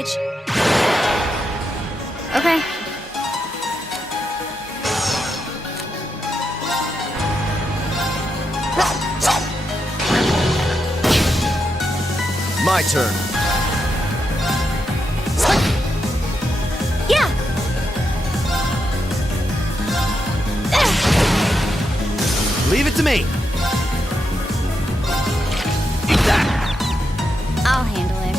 advantage. Okay. My turn. Yeah. Leave it to me. Eat that. I'll handle it.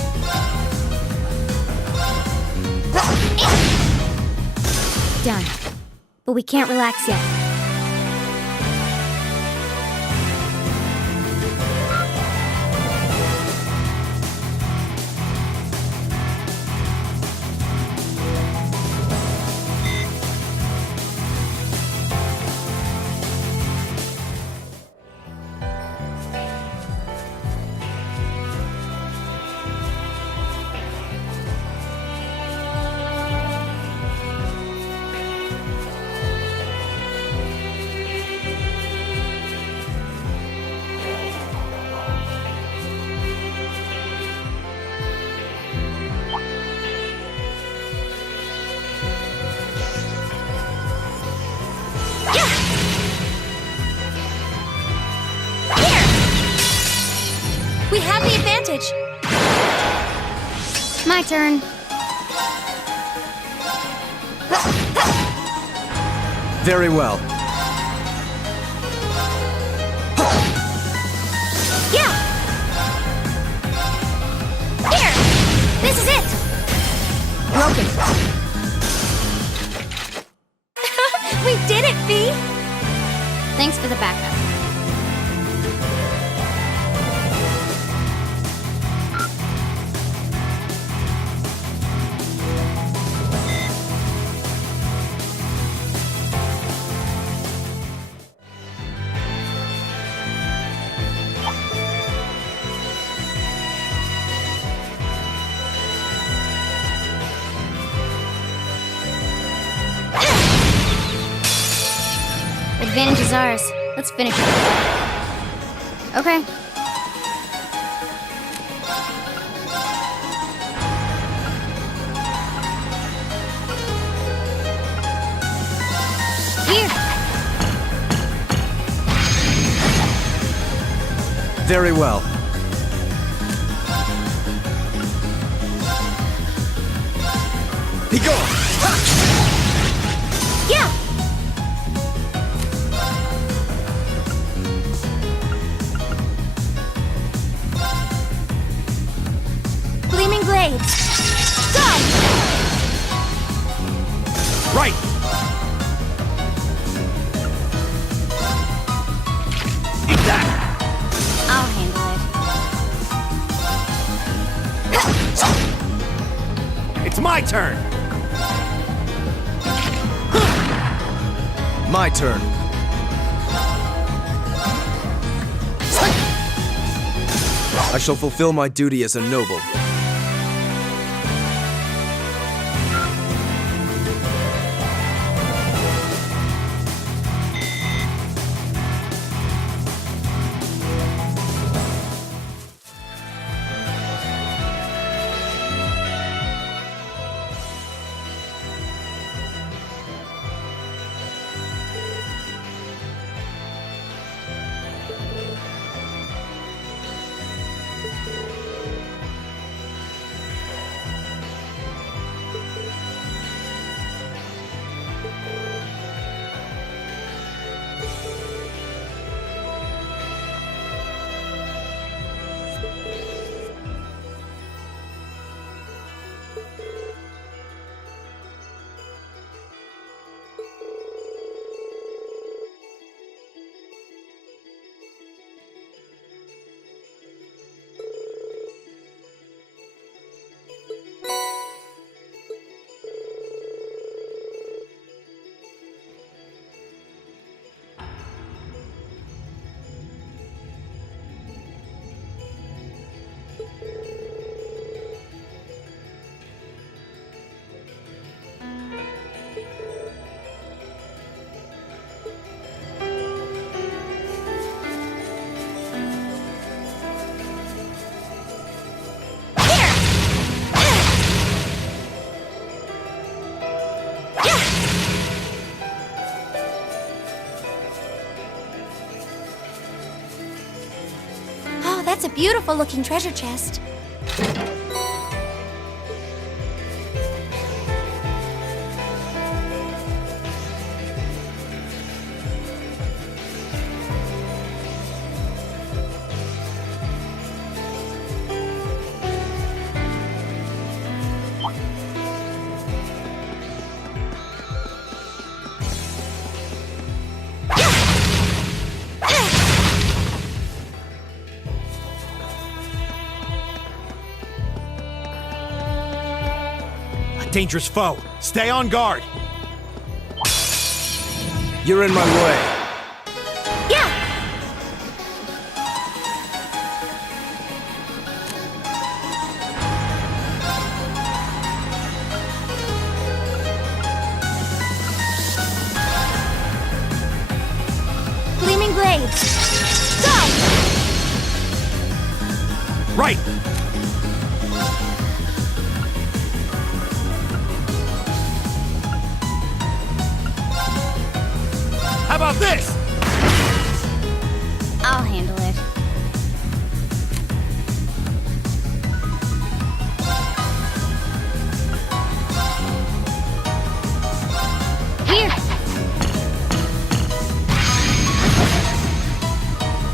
Done. But we can't relax yet. We have the advantage. My turn. Very well. Yeah. Here. This is it. Broken. We did it, Fee. Thanks for the backup. Advantage is ours. Let's finish it. Okay. Here. Very well. Be gone! Yeah. Gleaming blades. Done. Right! Eat that! I'll handle it. It's my turn! My turn. I shall fulfill my duty as a noble. That's a beautiful looking treasure chest. Dangerous foe. Stay on guard. You're in my way. Yeah! Gleaming blades. Go! Right. How about this? I'll handle it. Here!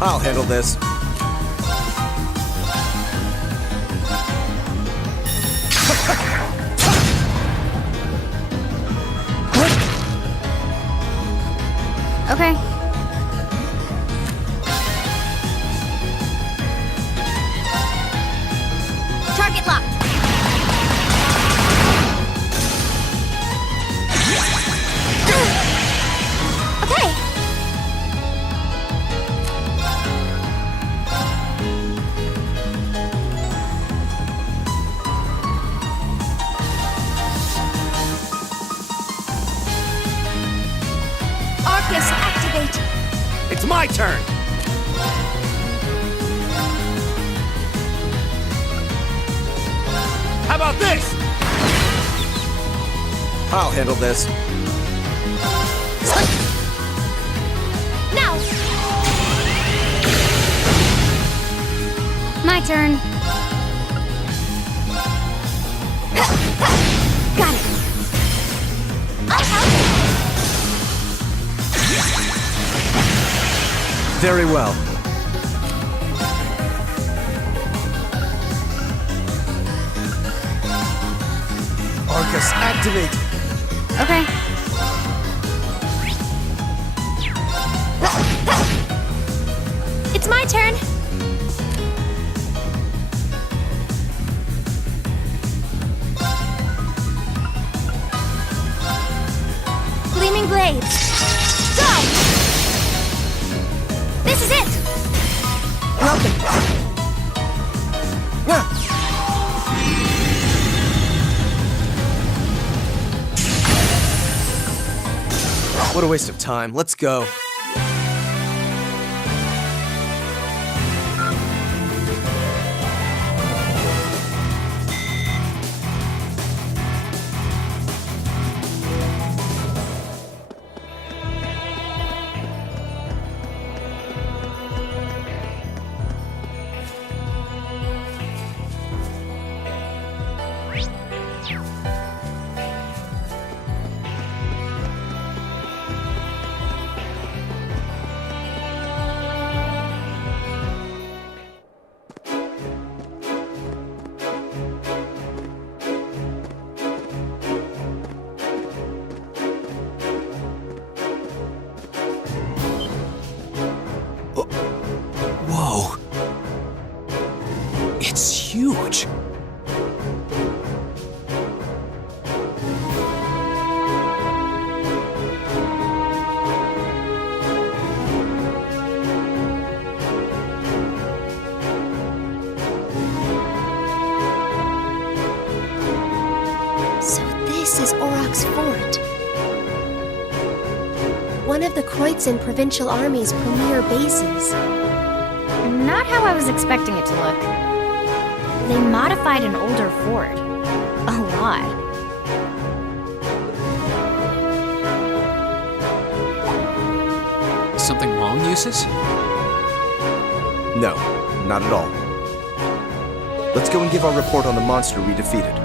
I'll handle this. Okay. Target locked. Okay. Arcus, activate. It's my turn. How about this? I'll handle this. Now. My turn. Got it. I'll help. Very well. Arcus, activate. Okay. It's my turn. Gleaming blades. Go! This is it! Broken. Yeah. What a waste of time. Let's go. Whoa. It's huge. So this is Auroch's fort. One of the Kreutzen Provincial Army's premier bases. Not how I was expecting it to look. They modified an older fort. A lot. Something wrong, Eustace? No, not at all. Let's go and give our report on the monster we defeated.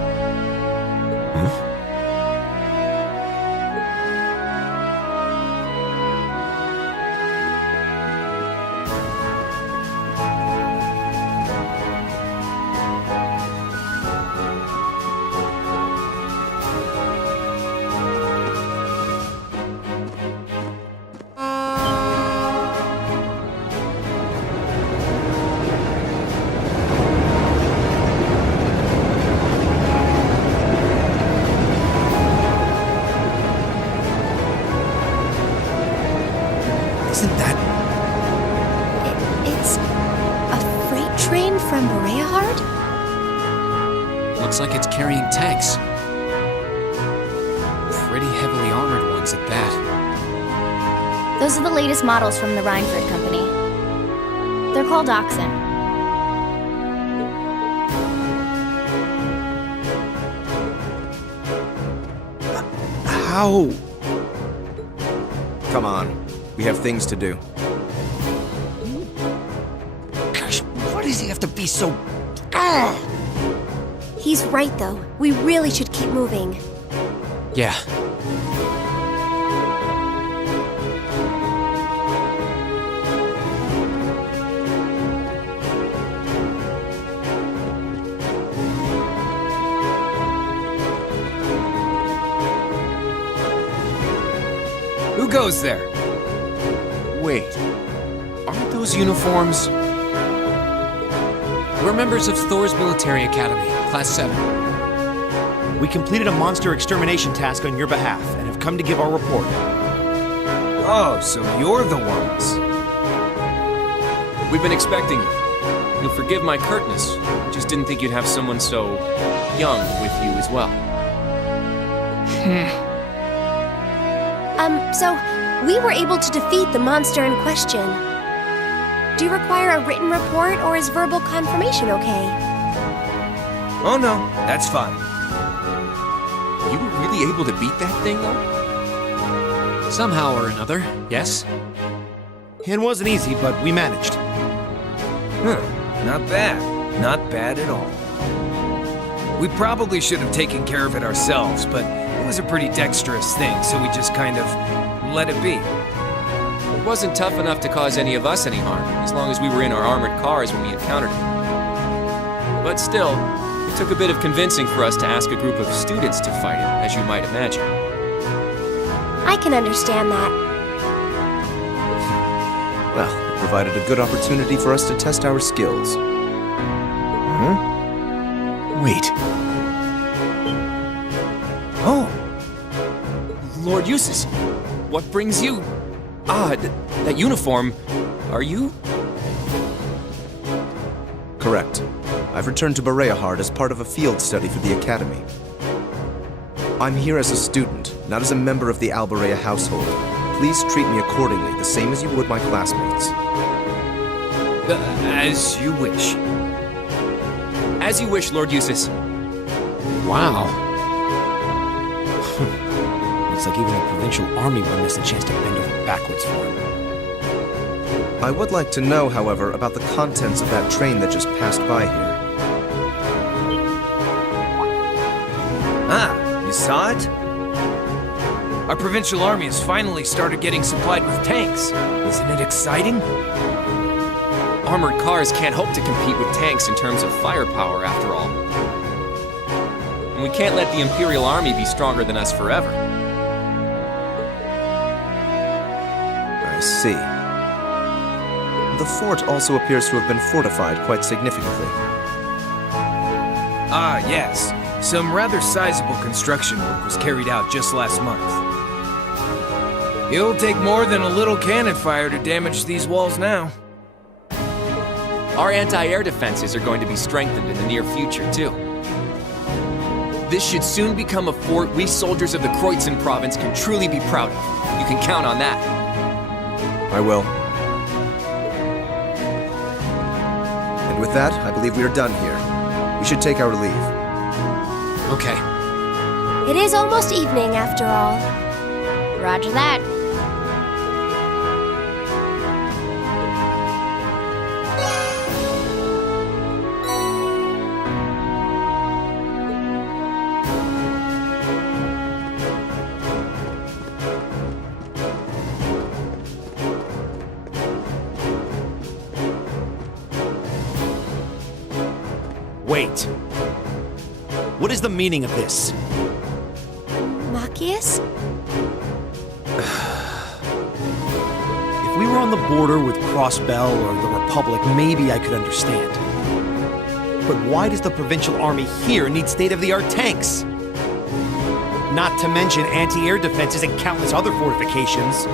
Isn't that... It's a freight train from Bereahard? Looks like it's carrying tanks. Pretty heavily armored ones at that. Those are the latest models from the Rhineford Company. They're called Oxen. How? Come on. We have things to do. Gosh, why does he have to be so... He's right, though. We really should keep moving. Yeah. Who goes there? Wait. Aren't those uniforms... We're members of Thor's Military Academy, Class 7. We completed a monster extermination task on your behalf and have come to give our report. Oh, so you're the ones. We've been expecting you. You'll forgive my curtness. Just didn't think you'd have someone so young with you as well. So, we were able to defeat the monster in question. Do you require a written report, or is verbal confirmation okay? Oh no, that's fine. You were really able to beat that thing, though? Somehow or another, yes? It wasn't easy, but we managed. Huh, not bad. Not bad at all. We probably should have taken care of it ourselves, but it was a pretty dexterous thing, so we just kind of let it be. It wasn't tough enough to cause any of us any harm, as long as we were in our armored cars when we encountered it. But still, it took a bit of convincing for us to ask a group of students to fight it, as you might imagine. I can understand that. Well, it provided a good opportunity for us to test our skills. Wait. Oh, Lord Eustace, what brings you? That uniform. Are you? Correct. I've returned to Bereahard as part of a field study for the Academy. I'm here as a student, not as a member of the Alberea household. Please treat me accordingly, the same as you would my classmates. as you wish. As you wish, Lord Eustace. Wow. Looks like even the provincial army will miss a chance to bend over backwards for him. I would like to know, however, about the contents of that train that just passed by here. Ah, you saw it? Our provincial army has finally started getting supplied with tanks. Isn't it exciting? Armored cars can't hope to compete with tanks in terms of firepower, after all. And we can't let the Imperial Army be stronger than us forever. I see. The fort also appears to have been fortified quite significantly. Ah, yes. Some rather sizable construction work was carried out just last month. It'll take more than a little cannon fire to damage these walls now. Our anti-air defenses are going to be strengthened in the near future, too. This should soon become a fort we soldiers of the Kreutzen province can truly be proud of. You can count on that. I will. And with that, I believe we are done here. We should take our leave. Okay. It is almost evening, after all. Roger that. Wait. What is the meaning of this? Machias? If we were on the border with Crossbell or the Republic, maybe I could understand. But why does the Provincial Army here need state-of-the-art tanks? Not to mention anti-air defenses and countless other fortifications.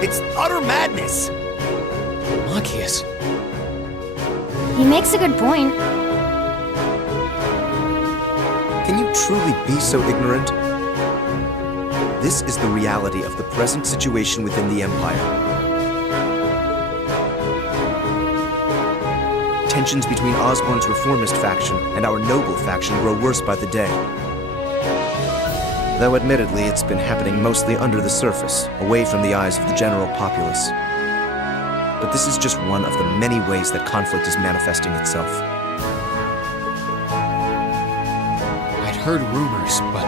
It's utter madness! Machias. He makes a good point. Can you truly be so ignorant? This is the reality of the present situation within the Empire. Tensions between Osborn's reformist faction and our noble faction grow worse by the day. Though admittedly, it's been happening mostly under the surface, away from the eyes of the general populace. But this is just one of the many ways that conflict is manifesting itself. I'd heard rumors, but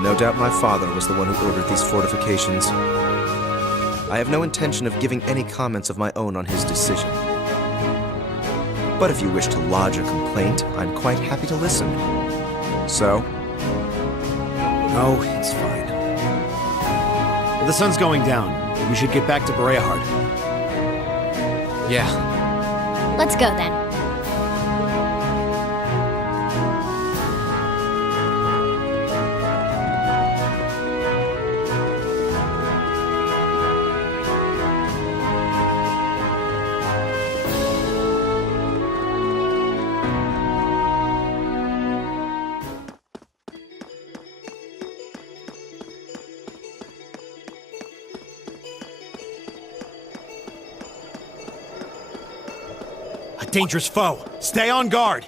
No doubt my father was the one who ordered these fortifications. I have no intention of giving any comments of my own on his decision. But if you wish to lodge a complaint, I'm quite happy to listen. So? No, it's fine. The sun's going down. We should get back to Bereahard. yeah. Let's go then. A dangerous foe. Stay on guard.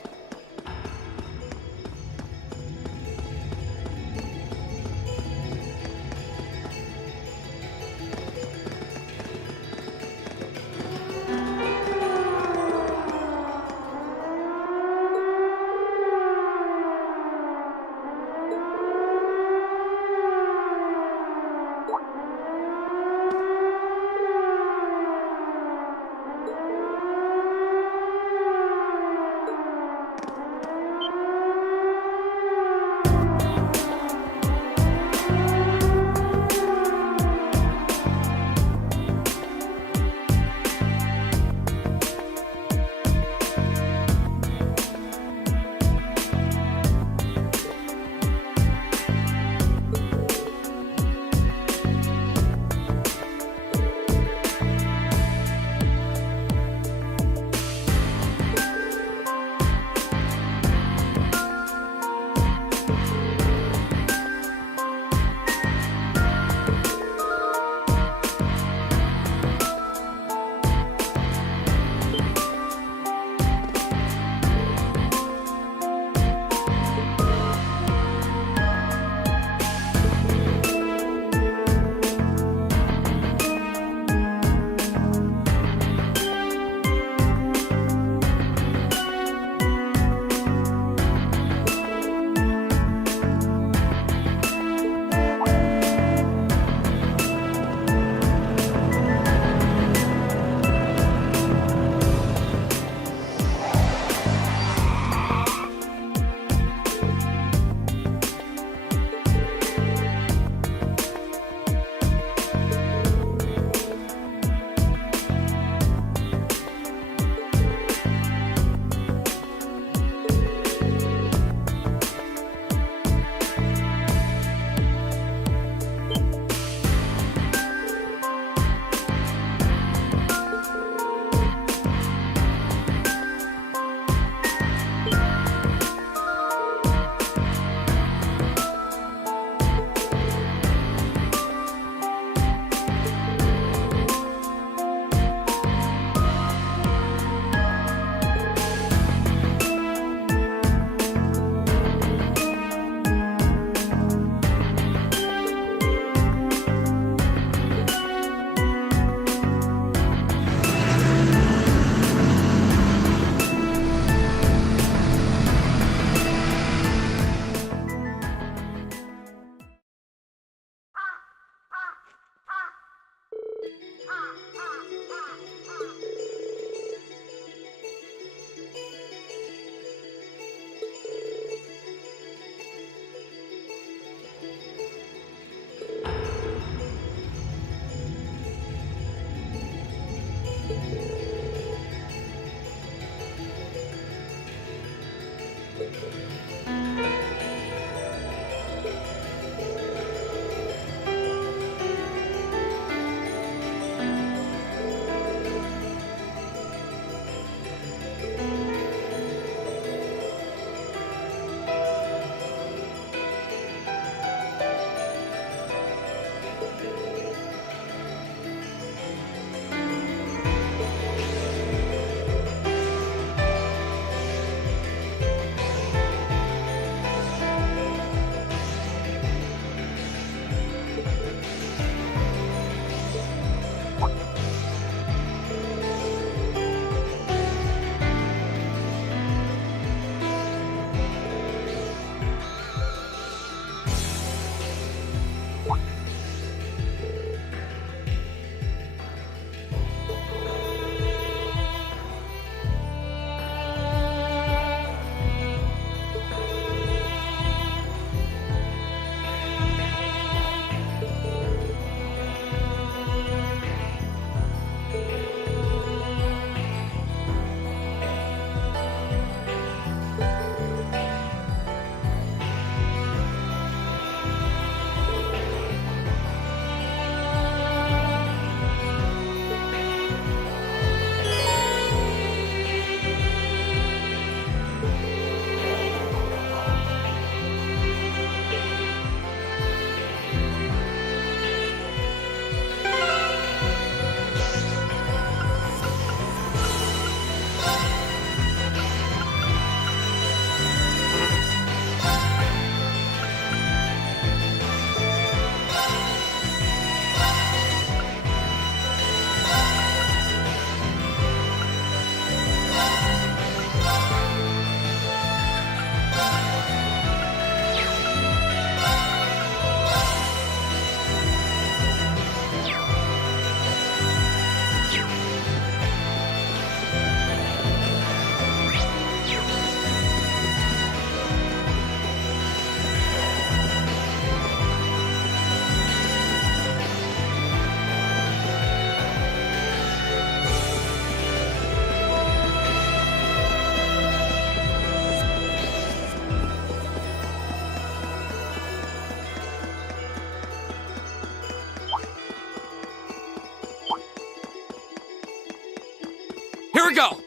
go!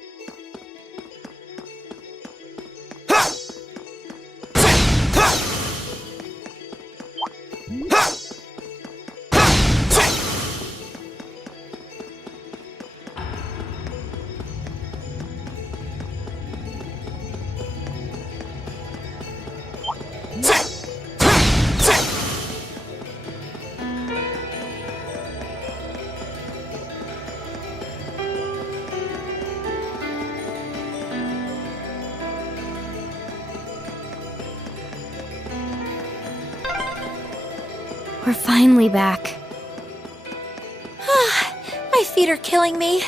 We're finally back. My feet are killing me.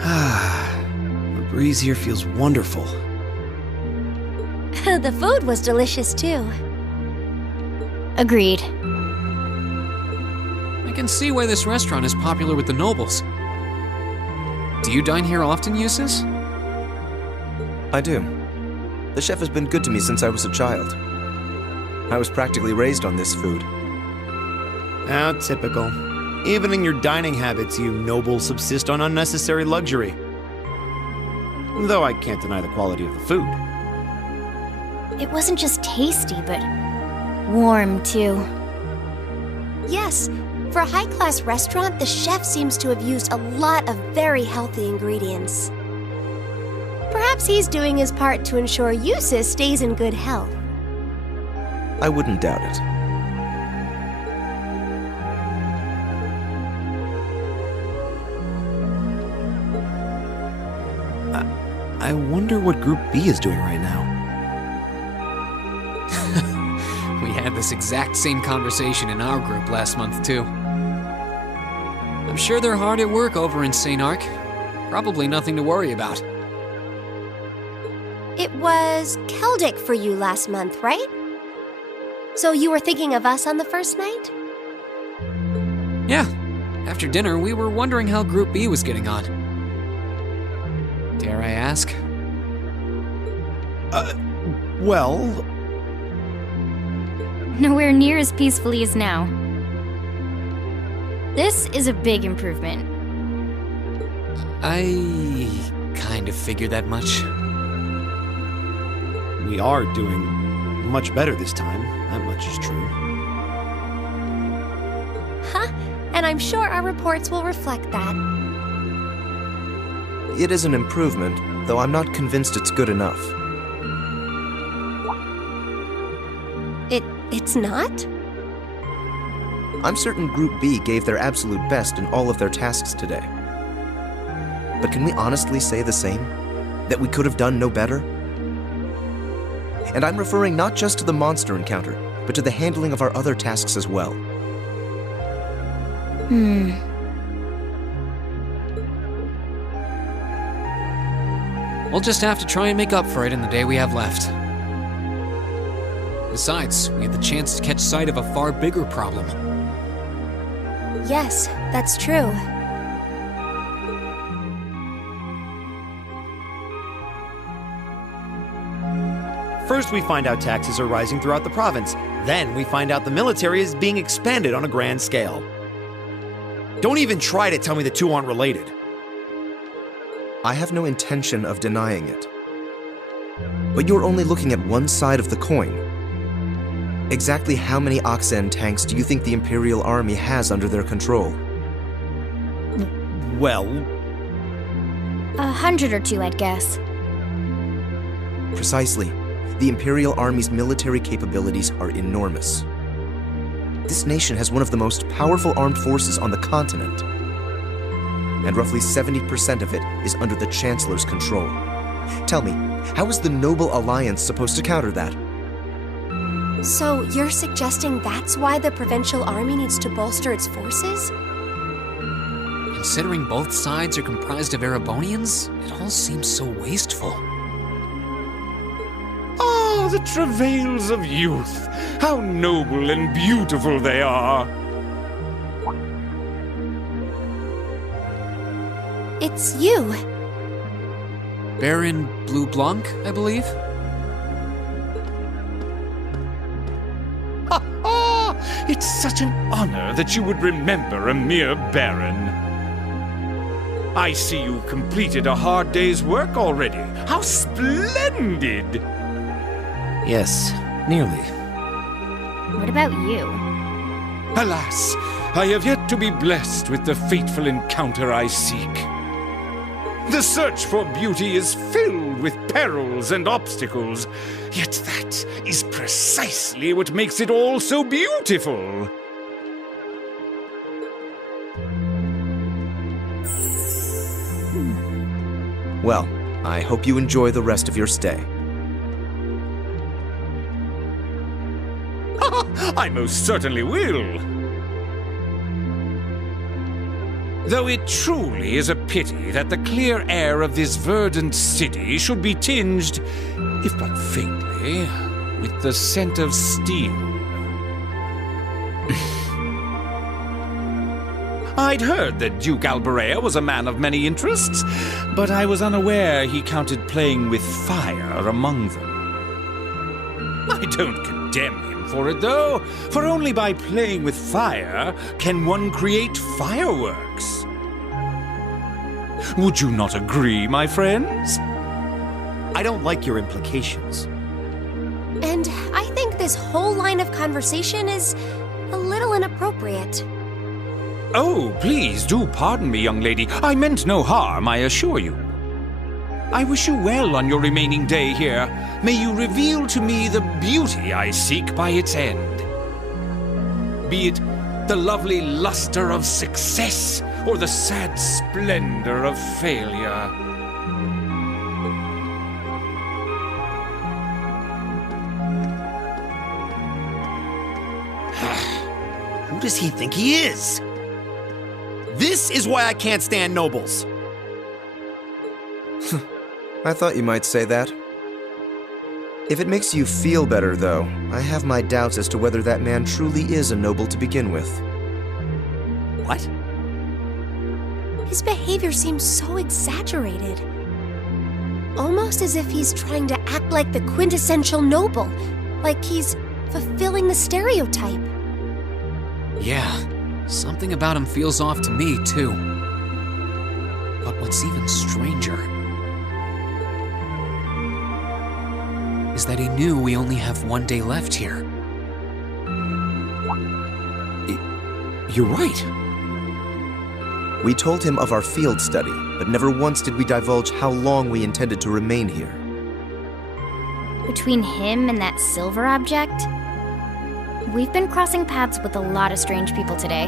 The breeze here feels wonderful. The food was delicious too. Agreed. I can see why this restaurant is popular with the nobles. Do you dine here often, Eustace? I do. The chef has been good to me since I was a child. I was practically raised on this food. How typical. Even in your dining habits, you nobles subsist on unnecessary luxury. Though I can't deny the quality of the food. It wasn't just tasty, but warm too. Yes, for a high-class restaurant, the chef seems to have used a lot of very healthy ingredients. Perhaps he's doing his part to ensure Eustace stays in good health. I wouldn't doubt it. I wonder what Group B is doing right now. We had this exact same conversation in our group last month, too. I'm sure they're hard at work over in St. Arc. Probably nothing to worry about. It was Celtic for you last month, right? So you were thinking of us on the first night? Yeah. After dinner, we were wondering how Group B was getting on. Dare I ask? Well... Nowhere near as peacefully as now. This is a big improvement. I kind of figured that much. We are doing much better this time. That much is true. Huh? And I'm sure our reports will reflect that. It is an improvement, though I'm not convinced it's good enough. It's not? I'm certain Group B gave their absolute best in all of their tasks today. But can we honestly say the same? That we could have done no better? And I'm referring not just to the monster encounter, but to the handling of our other tasks as well. We'll just have to try and make up for it in the day we have left. Besides, we had the chance to catch sight of a far bigger problem. Yes, that's true. First, we find out taxes are rising throughout the province. Then, we find out the military is being expanded on a grand scale. Don't even try to tell me the two aren't related. I have no intention of denying it. But you're only looking at one side of the coin. Exactly how many Oxen tanks do you think the Imperial Army has under their control? Well... 100 or 2, I'd guess. Precisely. The Imperial Army's military capabilities are enormous. This nation has one of the most powerful armed forces on the continent. And roughly 70% of it is under the Chancellor's control. Tell me, how is the Noble Alliance supposed to counter that? So you're suggesting that's why the Provincial Army needs to bolster its forces? Considering both sides are comprised of Erebonians, it all seems so wasteful. Ah, the travails of youth! How noble and beautiful they are! It's you. Baron Blue Blanc, I believe? It's such an honor that you would remember a mere baron. I see you completed a hard day's work already. How splendid! Yes, nearly. What about you? Alas, I have yet to be blessed with the fateful encounter I seek. The search for beauty is filled with perils and obstacles, yet that is precisely what makes it all so beautiful. Well, I hope you enjoy the rest of your stay. I most certainly will. Though it truly is a pity that the clear air of this verdant city should be tinged, if but faintly, with the scent of steel. I'd heard that Duke Alberea was a man of many interests, but I was unaware he counted playing with fire among them. I don't condemn him for it, though, for only by playing with fire can one create fireworks. Would you not agree, my friends? I don't like your implications. And I think this whole line of conversation is a little inappropriate. Oh, please do pardon me, young lady. I meant no harm, I assure you. I wish you well on your remaining day here. May you reveal to me the beauty I seek by its end. Be it the lovely luster of success or the sad splendor of failure. Who does he think he is? This is why I can't stand nobles. I thought you might say that. If it makes you feel better, though, I have my doubts as to whether that man truly is a noble to begin with. What? His behavior seems so exaggerated. Almost as if he's trying to act like the quintessential noble, like he's fulfilling the stereotype. Yeah, something about him feels off to me, too. But what's even stranger is that he knew we only have one day left here. You're right. We told him of our field study, but never once did we divulge how long we intended to remain here. Between him and that silver object, we've been crossing paths with a lot of strange people today.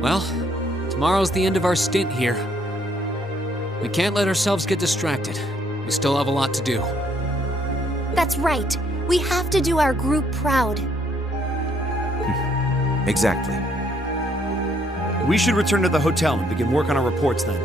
Well, tomorrow's the end of our stint here. We can't let ourselves get distracted. We still have a lot to do. That's right. We have to do our group proud. Exactly. We should return to the hotel and begin work on our reports then.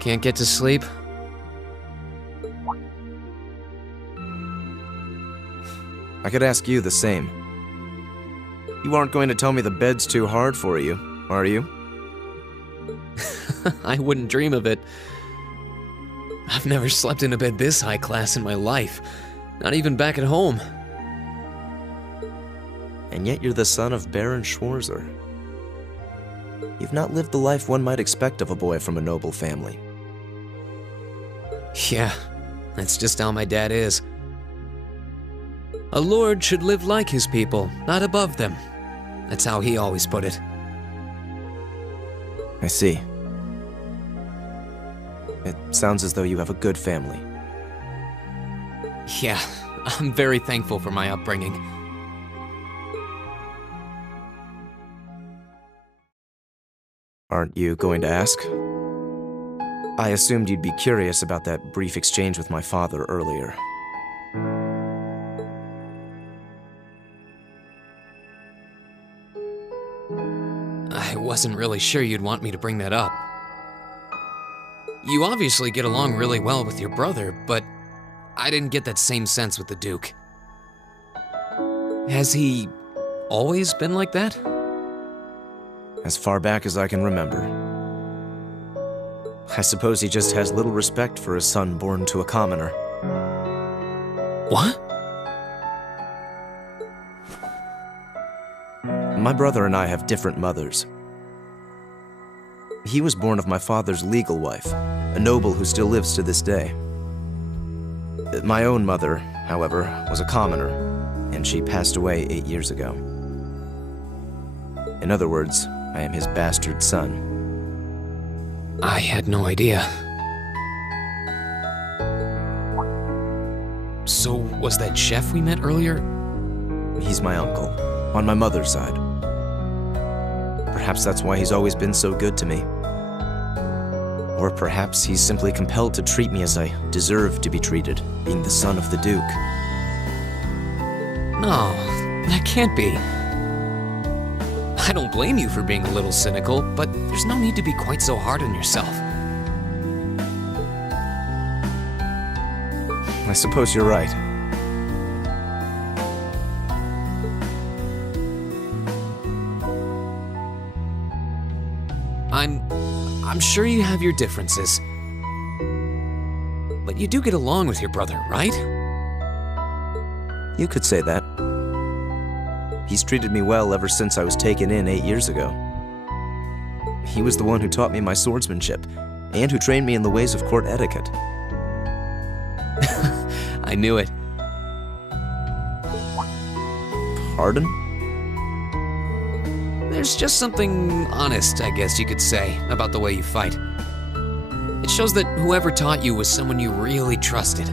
Can't get to sleep? I could ask you the same. You aren't going to tell me the bed's too hard for you, are you? I wouldn't dream of it. I've never slept in a bed this high class in my life. Not even back at home. And yet you're the son of Baron Schwarzer. You've not lived the life one might expect of a boy from a noble family. Yeah, that's just how my dad is. A lord should live like his people, not above them. That's how he always put it. I see. It sounds as though you have a good family. Yeah, I'm very thankful for my upbringing. Aren't you going to ask? I assumed you'd be curious about that brief exchange with my father earlier. I wasn't really sure you'd want me to bring that up. You obviously get along really well with your brother, but I didn't get that same sense with the Duke. Has he always been like that? As far back as I can remember. I suppose he just has little respect for a son born to a commoner. What? My brother and I have different mothers. He was born of my father's legal wife, a noble who still lives to this day. My own mother, however, was a commoner, and she passed away 8 years ago. In other words, I am his bastard son. I had no idea. So, was that chef we met earlier? He's my uncle, on my mother's side. Perhaps that's why he's always been so good to me. Or perhaps he's simply compelled to treat me as I deserve to be treated, being the son of the Duke. No, that can't be. I don't blame you for being a little cynical, but there's no need to be quite so hard on yourself. I suppose you're right. I'm sure you have your differences. But you do get along with your brother, right? You could say that. He's treated me well ever since I was taken in 8 years ago. He was the one who taught me my swordsmanship, and who trained me in the ways of court etiquette. I knew it. Pardon? There's just something honest, I guess you could say, about the way you fight. It shows that whoever taught you was someone you really trusted.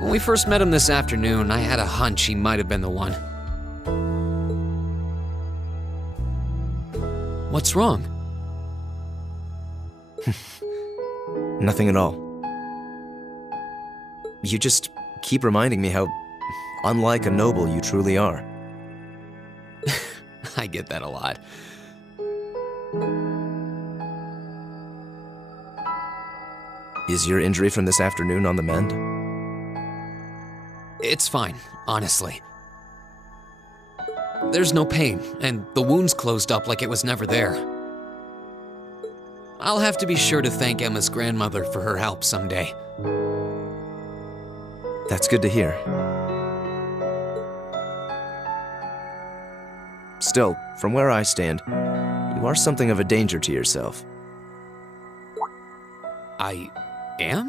When we first met him this afternoon, I had a hunch he might have been the one. What's wrong? Nothing at all. You just keep reminding me how unlike a noble you truly are. I get that a lot. Is your injury from this afternoon on the mend? It's fine, honestly. There's no pain, and the wound's closed up like it was never there. I'll have to be sure to thank Emma's grandmother for her help someday. That's good to hear. Still, from where I stand, you are something of a danger to yourself. I am?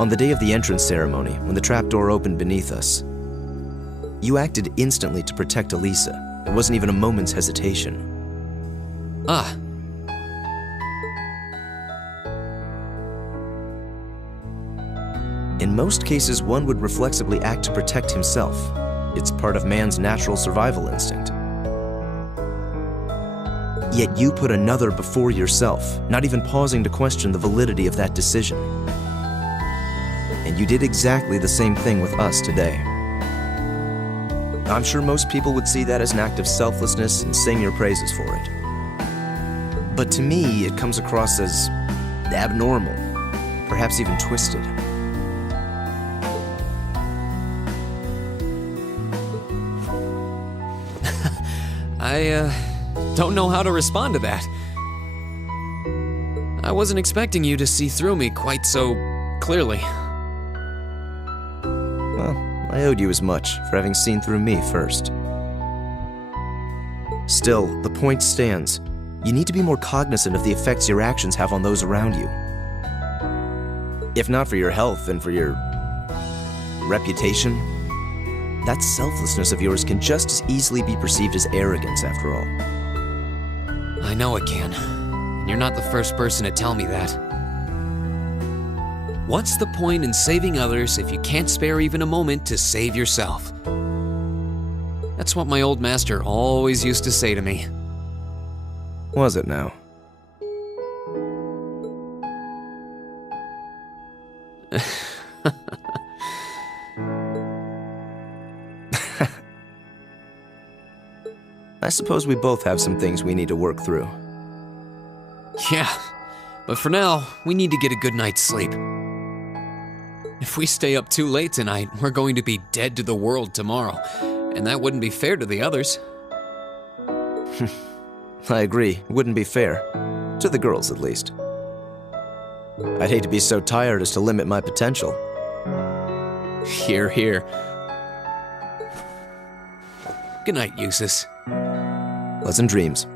On the day of the entrance ceremony, when the trapdoor opened beneath us, you acted instantly to protect Elisa. There wasn't even a moment's hesitation. Ah. In most cases, one would reflexively act to protect himself. It's part of man's natural survival instinct. Yet you put another before yourself, not even pausing to question the validity of that decision. And you did exactly the same thing with us today. I'm sure most people would see that as an act of selflessness and sing your praises for it. But to me, it comes across as abnormal, perhaps even twisted. I don't know how to respond to that. I wasn't expecting you to see through me quite so clearly. Well, I owed you as much for having seen through me first. Still, the point stands. You need to be more cognizant of the effects your actions have on those around you. If not for your health, then for your reputation. That selflessness of yours can just as easily be perceived as arrogance, after all. I know it can. And you're not the first person to tell me that. What's the point in saving others if you can't spare even a moment to save yourself? That's what my old master always used to say to me. Was it now? I suppose we both have some things we need to work through. Yeah, but for now, we need to get a good night's sleep. If we stay up too late tonight, we're going to be dead to the world tomorrow, and that wouldn't be fair to the others. I agree. It wouldn't be fair. To the girls, at least. I'd hate to be so tired as to limit my potential. Here, here. Good night, Eustace. Pleasant dreams.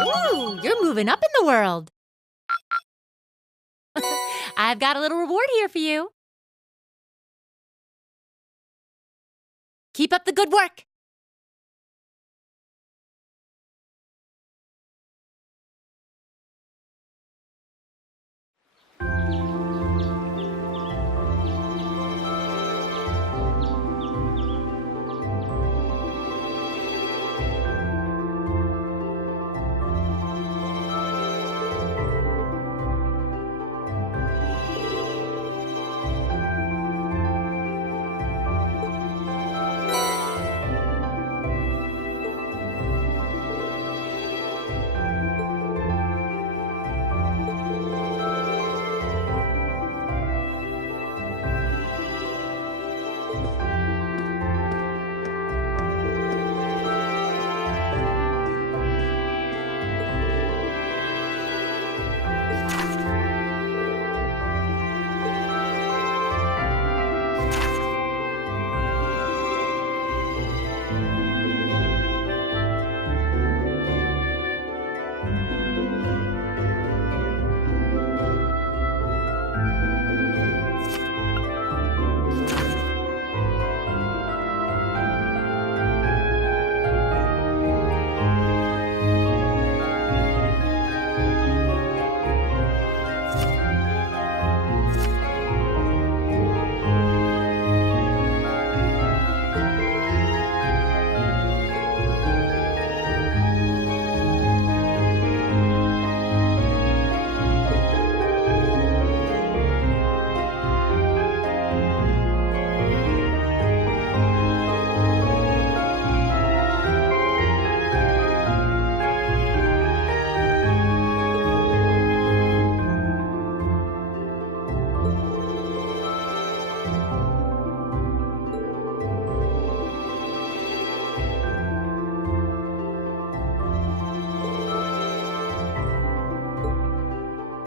Ooh, you're moving up in the world. I've got a little reward here for you. Keep up the good work.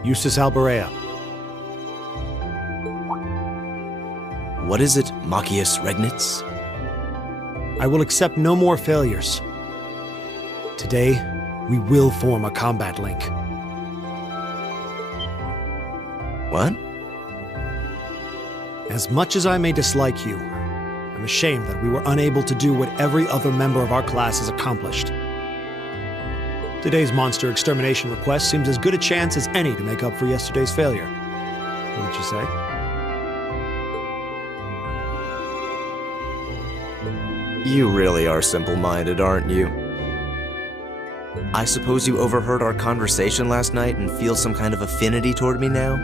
Eustace Alberea. What is it, Machias Regnitz? I will accept no more failures. Today, we will form a combat link. What? As much as I may dislike you, I'm ashamed that we were unable to do what every other member of our class has accomplished. Today's monster extermination request seems as good a chance as any to make up for yesterday's failure. Wouldn't you say? You really are simple-minded, aren't you? I suppose you overheard our conversation last night and feel some kind of affinity toward me now?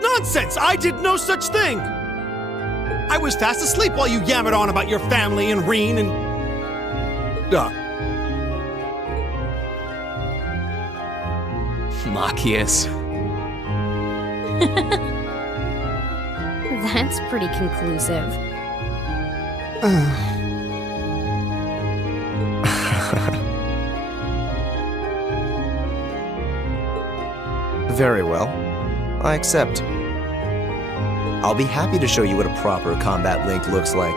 Nonsense! I did no such thing! I was fast asleep while you yammered on about your family and Reen and... Machias. That's pretty conclusive. Very well. I accept. I'll be happy to show you what a proper combat link looks like.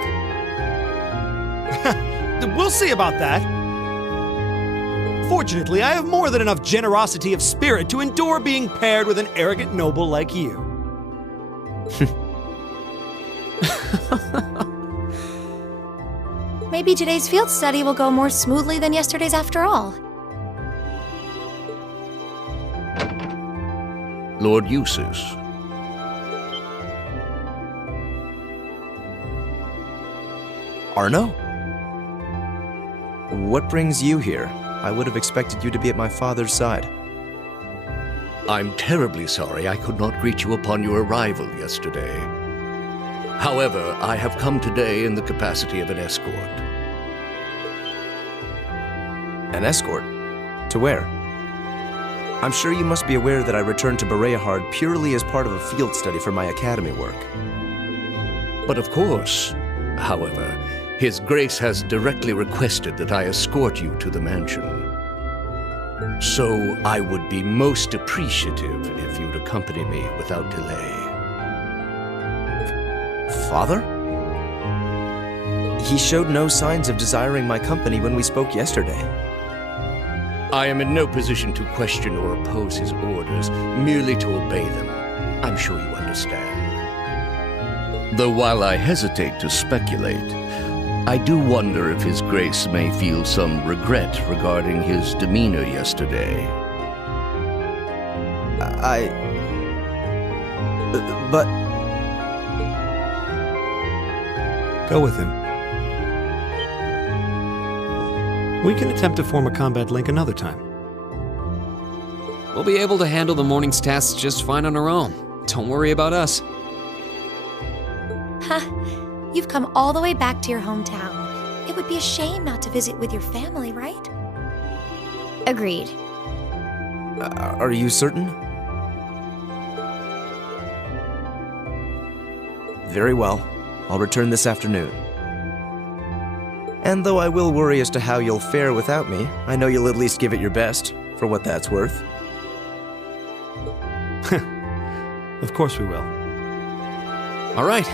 We'll see about that. Fortunately, I have more than enough generosity of spirit to endure being paired with an arrogant noble like you. Maybe today's field study will go more smoothly than yesterday's after all. Lord Eustace. Arno? What brings you here? I would have expected you to be at my father's side. I'm terribly sorry I could not greet you upon your arrival yesterday. However, I have come today in the capacity of an escort. An escort? To where? I'm sure you must be aware that I returned to Bereahard purely as part of a field study for my academy work. But of course, however, His Grace has directly requested that I escort you to the mansion. So I would be most appreciative if you'd accompany me without delay. Father? He showed no signs of desiring my company when we spoke yesterday. I am in no position to question or oppose his orders, merely to obey them. I'm sure you understand. Though while I hesitate to speculate, I do wonder if His Grace may feel some regret regarding his demeanor yesterday. But... Go with him. We can attempt to form a combat link another time. We'll be able to handle the morning's tasks just fine on our own. Don't worry about us. Huh. You've come all the way back to your hometown. It would be a shame not to visit with your family, right? Agreed. Are you certain? Very well. I'll return this afternoon. And though I will worry as to how you'll fare without me, I know you'll at least give it your best, for what that's worth. Of course we will. All right,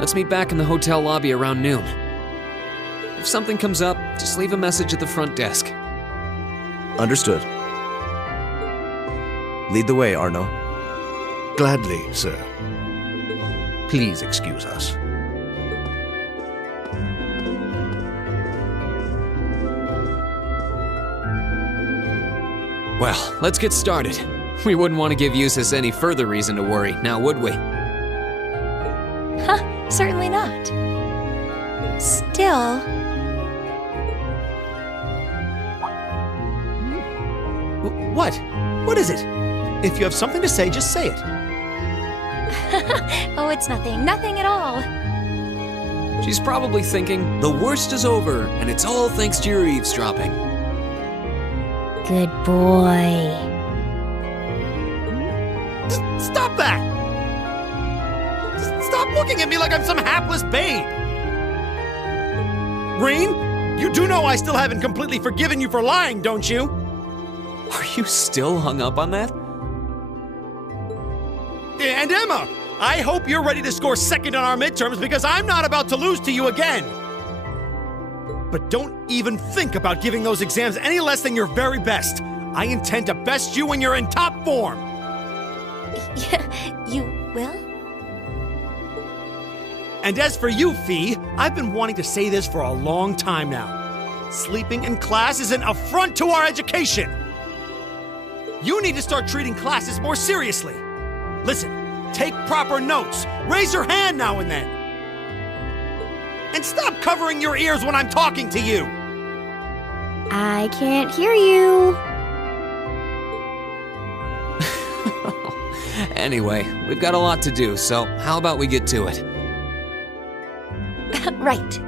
let's meet back in the hotel lobby around noon. If something comes up, just leave a message at the front desk. Understood. Lead the way, Arno. Gladly, sir. Please excuse us. Well, let's get started. We wouldn't want to give Eustace any further reason to worry, now would we? Huh, certainly not. Still... What? What is it? If you have something to say, just say it. Oh, it's nothing. Nothing at all. She's probably thinking, the worst is over, and it's all thanks to your eavesdropping. Good boy. Stop that! Stop looking at me like I'm some hapless babe! Rain, you do know I still haven't completely forgiven you for lying, don't you? Are you still hung up on that? And Emma, I hope you're ready to score second on our midterms because I'm not about to lose to you again. But don't even think about giving those exams any less than your very best. I intend to best you when you're in top form. Yeah, you will? And as for you, Fee, I've been wanting to say this for a long time now. Sleeping in class is an affront to our education. You need to start treating classes more seriously. Listen, take proper notes. Raise your hand now and then. And stop covering your ears when I'm talking to you. I can't hear you. Anyway, we've got a lot to do, so how about we get to it? Right.